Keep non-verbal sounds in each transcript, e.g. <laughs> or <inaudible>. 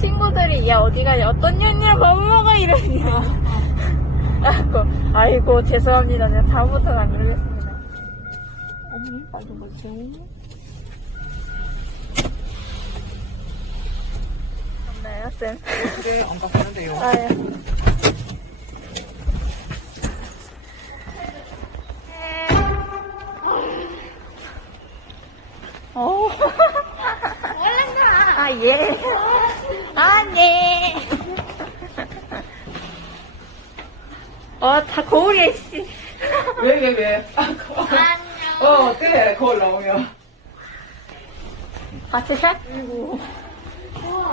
친구들이 야 어디 가냐 어떤 년이랑 밥 먹어 이러냐 아이고, 아이고 죄송합니다 제가 다음부터는 안 그러겠습니다 어머니 빨리 뭐지 없나요 쌤? 네, 안 바뀌는데요. 아 예. 어. 얼른 가. 아, 예. 아, 네. 어, 다 거울에, 씨. 왜, 왜, 왜? 아, 거, 어, 어때? 거울 나오면. 아, 제샷?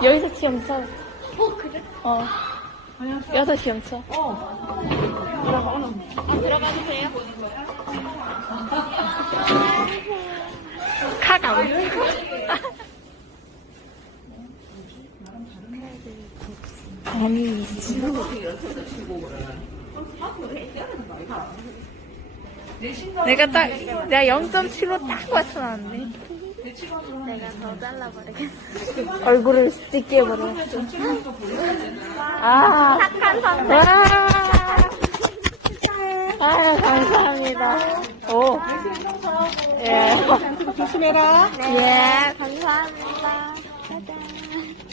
여기서 시험 쳐. 어, 그래? 어. 여기서 시험 쳐. 어. 아, 들어가도 돼요? 카가. 아 니, 내가 딱, 내가 0.75 딱 맞춰놨는데. 내가 더 잘라버리겠어. 얼굴을 찍게 해버렸어. 아, 착한 선배. 아, 감사합니다. 오. 예. 조심해라. 예, 감사합니다.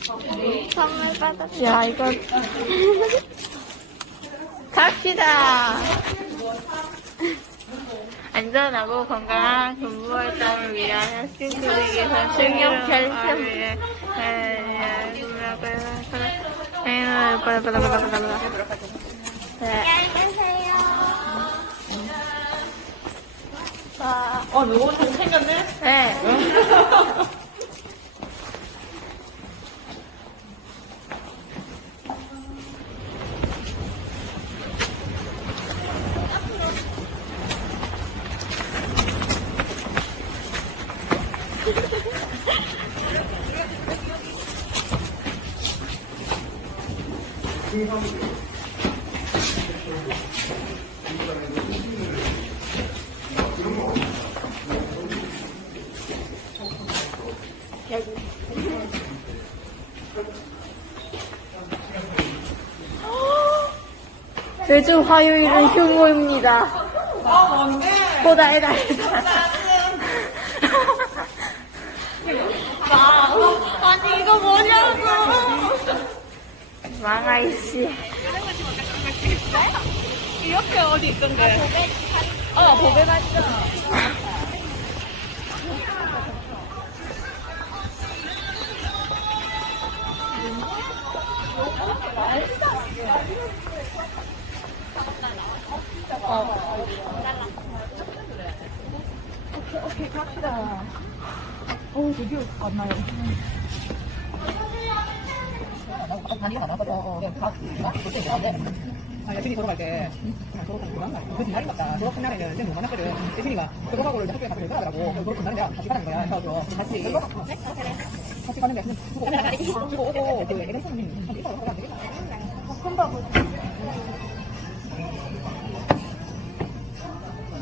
선물 받았어. 야, 이거. <laughs> 갑시다. <laughs> 안전하고 건강한 공부 활동을 위한 학생들에게 위해서 중요 결심. 네. 아, 어, 요거 좀 챙겼네? 네. <laughs> 매주 화요일은 휴무입니다. 아, 뭔데? 보다 날 아니 이거 뭐냐고. 망아이씨. 이 옆에 어디 있던데? 어 보배 맞죠? 어, 드디어 만나요. 아, 예준이 걸어갈 때, 그냥 걸어가는구나. 그 뒷날인 같다. 졸업 날에는 쟤못 만났거든. 예준이가 졸업하고 이제 학교에 가서 연락하더라고. 졸업 뒷날인데 같이 가는 거야. 그래서 같이. 같이 가는데, 그냥 주고 오고, 주고 오고, 그, 애들 선생님, 한 하면 안 되겠다.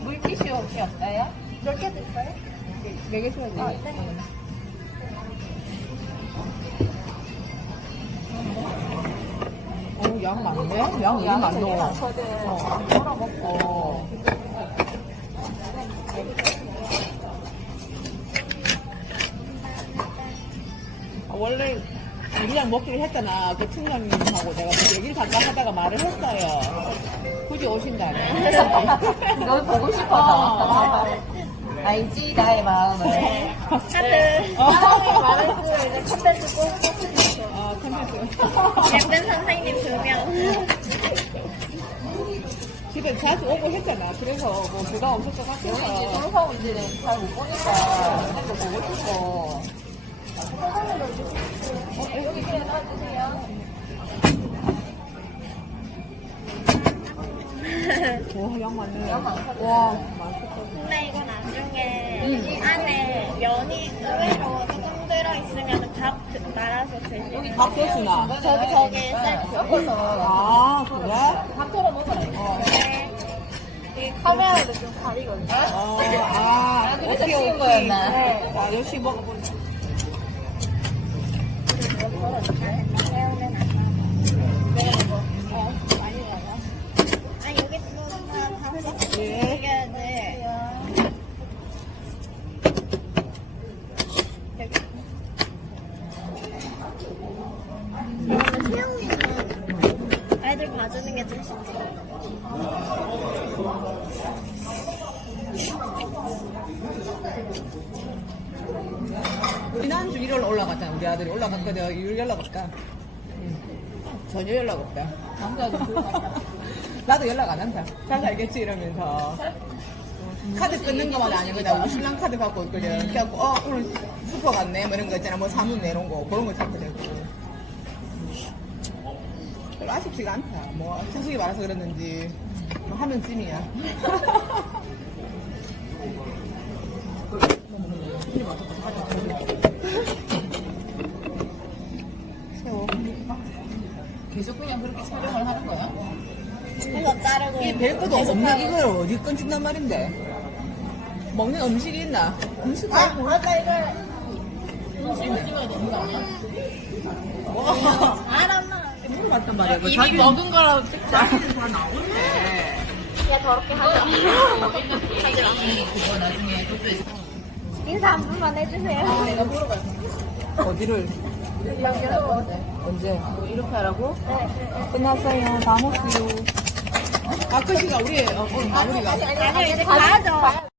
물티슈 혹시 없어요? 몇개 됐어요? 네개 줘야지. 양 많네? 양양 많노? 어. 어. 아, 원래 우리랑 먹기로 했잖아. 그 친구님하고 내가 뭐 얘기를 잠깐 하다가 말을 했어요. 굳이 오신다네. 널 <laughs> 보고 싶어서. 알지, 나의 마음을. 하트. 어. 말해주고 이제 컨텐츠 꼭 뽑으셨어. 아, 컨텐츠. 예쁜 선생님 두 명. 집에 자주 그래서 뭐 부담 것 우리 이제 같아서. 졸업하고들은 잘못 보니까 오늘도 보고 싶어. 여기 그냥 놔주세요. 와, 양 많네. 와, 맛있겠다. 근데 이건 나중에 이 안에 면이 의외로 조금 들어있으면 밥 말아서 드세요. 여기 밥 도시나? 저기 저기. 섞어서 아, 그래? 밥 털어 먹어라. 네. 이 카메라도 좀 가리거든요. 어, 아, 그래서 오케이, 쉬운. 거였나? 네. 자, 열심히 먹어보자. 털어줄게. 봐주는 게좀 쉽지. 지난주 일요일 올라갔잖아. 우리 아들이 올라갔거든. 일요일 연락 없다. 응. 전혀 연락 없다. 나도 연락 안 한다. 잘 살겠지 이러면서. 카드 끊는 것만 아니거든. 우리 신랑 카드 갖고 있거든. 그래갖고, 어, 오늘 슈퍼 갔네. 뭐 이런 거 있잖아. 뭐 사문 내놓은 거. 그런 거 되고. 별로 아쉽지가 않다. 뭐, 솔직히 말해서 그랬는지. 뭐 하면 찜이야. 계속 그냥 그렇게 촬영을 하는 거야? 이거 자르고. 이 별것도 없는 이걸 어디 건진단 말인데? 먹는 음식이 있나? 음식 아, 맞다, 이걸. 음식을 찍어야 되는 거 아니야? <laughs> 알았 나? 물어봤단 말이야. 그 이미 자기 먹은 거라고 찍자. 자기는 다 나오는데. 야, 더럽게 하자. 그거 나중에 그것도 있어. 인사 한 번만 해주세요. 어디를? 언제? 뭐 이렇게 하라고? 끝났어요. 다 먹기로. 아크씨가 우리 어, 오늘 마무리가. 아니, 아니, 가야죠.